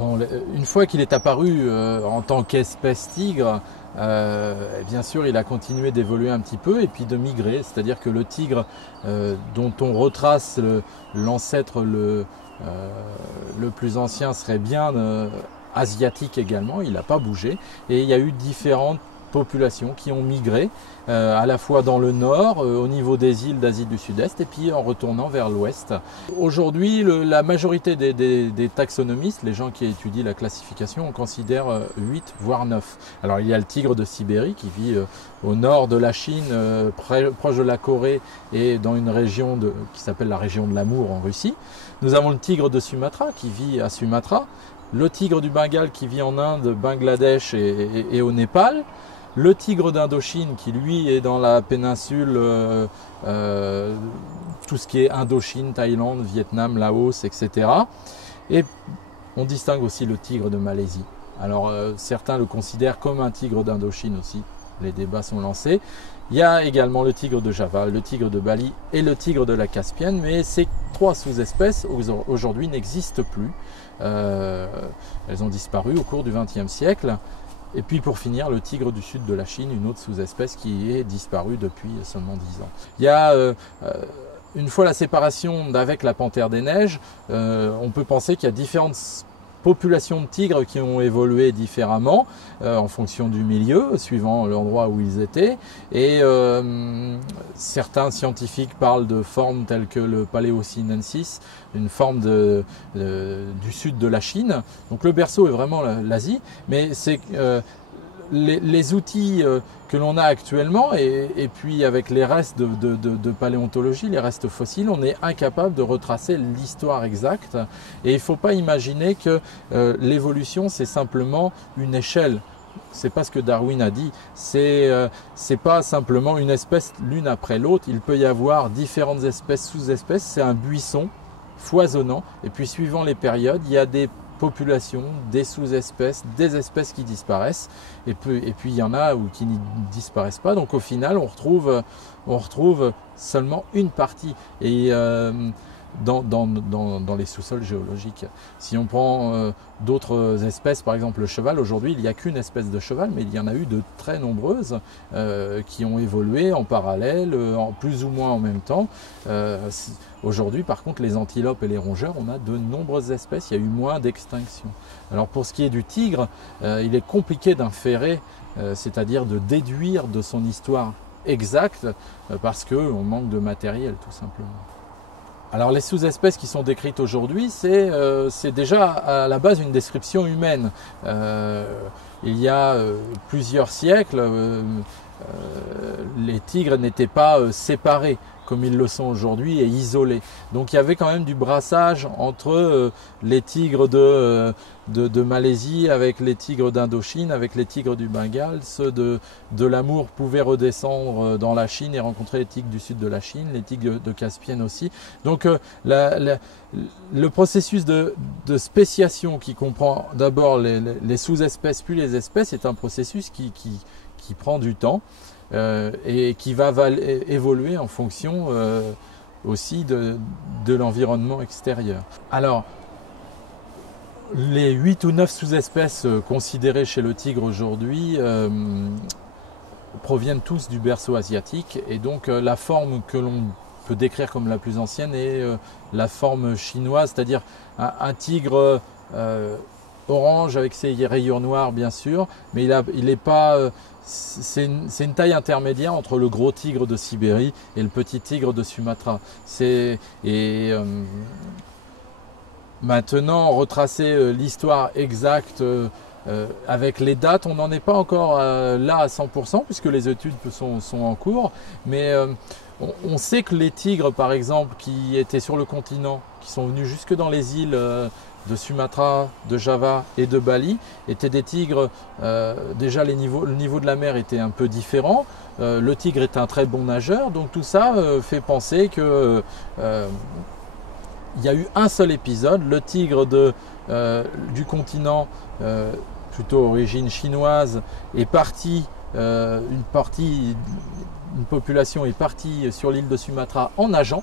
Bon, une fois qu'il est apparu en tant qu'espèce tigre, bien sûr, il a continué d'évoluer un petit peu et puis de migrer. C'est-à-dire que le tigre dont on retrace l'ancêtre le plus ancien serait bien asiatique également, il n'a pas bougé. Et il y a eu différentes populations qui ont migré à la fois dans le nord, au niveau des îles d'Asie du Sud-Est et puis en retournant vers l'ouest. Aujourd'hui, la majorité des taxonomistes, les gens qui étudient la classification, on considère 8 voire 9. Alors il y a le tigre de Sibérie qui vit au nord de la Chine, proche de la Corée et dans une région qui s'appelle la région de l'Amour en Russie. Nous avons le tigre de Sumatra qui vit à Sumatra, le tigre du Bengale qui vit en Inde, Bangladesh et au Népal, le tigre d'Indochine qui lui est dans la péninsule, tout ce qui est Indochine, Thaïlande, Vietnam, Laos, etc. Et on distingue aussi le tigre de Malaisie. Alors certains le considèrent comme un tigre d'Indochine aussi, les débats sont lancés. Il y a également le tigre de Java, le tigre de Bali et le tigre de la Caspienne, mais ces 3 sous-espèces aujourd'hui n'existent plus. Elles ont disparu au cours du XXe siècle. Et puis pour finir, le tigre du sud de la Chine, une autre sous-espèce qui est disparue depuis seulement 10 ans. Il y a, une fois la séparation avec la panthère des neiges, on peut penser qu'il y a différentes populations de tigres qui ont évolué différemment en fonction du milieu, suivant l'endroit où ils étaient. Et certains scientifiques parlent de formes telles que le Paléosinensis, une forme du sud de la Chine. Donc le berceau est vraiment l'Asie, mais c'est les outils que l'on a actuellement et puis avec les restes de paléontologie, les restes fossiles, on est incapable de retracer l'histoire exacte. Et il ne faut pas imaginer que l'évolution, c'est simplement une échelle. C'est pas ce que Darwin a dit. C'est pas simplement une espèce l'une après l'autre. Il peut y avoir différentes espèces, sous-espèces. C'est un buisson foisonnant. Et puis suivant les périodes, il y a des populations, des sous-espèces, des espèces qui disparaissent et puis il y en a qui ne disparaissent pas. Donc au final on retrouve seulement une partie et dans les sous-sols géologiques. Si on prend d'autres espèces, par exemple le cheval, aujourd'hui il n'y a qu'une espèce de cheval, mais il y en a eu de très nombreuses qui ont évolué en parallèle, en plus ou moins en même temps. Aujourd'hui par contre les antilopes et les rongeurs, on a de nombreuses espèces, il y a eu moins d'extinction. Alors pour ce qui est du tigre, il est compliqué d'inférer, c'est-à-dire de déduire de son histoire exacte, parce qu'on manque de matériel tout simplement. Alors les sous-espèces qui sont décrites aujourd'hui, c'est déjà à la base une description humaine. Il y a plusieurs siècles, les tigres n'étaient pas séparés comme ils le sont aujourd'hui et isolés. Donc il y avait quand même du brassage entre les tigres de Malaisie avec les tigres d'Indochine, avec les tigres du Bengale. Ceux de l'Amour pouvaient redescendre dans la Chine et rencontrer les tigres du sud de la Chine, les tigres de Caspienne aussi. Donc le processus de spéciation qui comprend d'abord les sous-espèces puis les espèces est un processus qui prend du temps. Et qui va évoluer en fonction aussi de l'environnement extérieur. Alors, les 8 ou 9 sous-espèces considérées chez le tigre aujourd'hui proviennent tous du berceau asiatique et donc la forme que l'on peut décrire comme la plus ancienne est la forme chinoise, c'est-à-dire un tigre orange avec ses rayures noires bien sûr, mais il n'est pas... C'est une taille intermédiaire entre le gros tigre de Sibérie et le petit tigre de Sumatra. Maintenant, retracer l'histoire exacte avec les dates, on n'en est pas encore là à 100% puisque les études sont en cours, mais on sait que les tigres par exemple qui étaient sur le continent, qui sont venus jusque dans les îles de Sumatra, de Java et de Bali, étaient des tigres, déjà le niveau de la mer était un peu différent, le tigre est un très bon nageur, donc tout ça fait penser que il y a eu un seul épisode, le tigre du continent, plutôt origine chinoise, est parti, une population est partie sur l'île de Sumatra en nageant,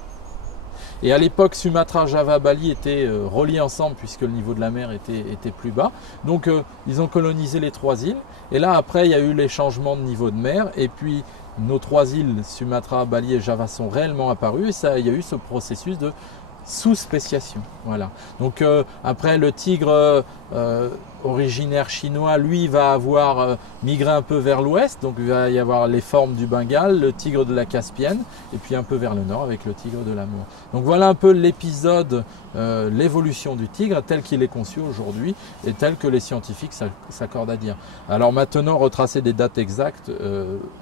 Et à l'époque, Sumatra, Java, Bali étaient reliés ensemble puisque le niveau de la mer était plus bas. Donc ils ont colonisé les 3 îles. Et là, après, il y a eu les changements de niveau de mer. Et puis, nos 3 îles, Sumatra, Bali et Java, sont réellement apparues. Et ça, il y a eu ce processus de sous-spéciation. Voilà. Donc après, le tigre originaire chinois, lui, va avoir migré un peu vers l'ouest. Donc il va y avoir les formes du Bengale, le tigre de la Caspienne, et puis un peu vers le nord avec le tigre de l'Amour. Donc voilà un peu l'épisode, l'évolution du tigre tel qu'il est conçu aujourd'hui et tel que les scientifiques s'accordent à dire. Alors maintenant, retracer des dates exactes,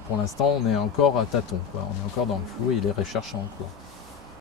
pour l'instant, on est encore à tâtons, quoi. On est encore dans le flou et les recherches sont en cours.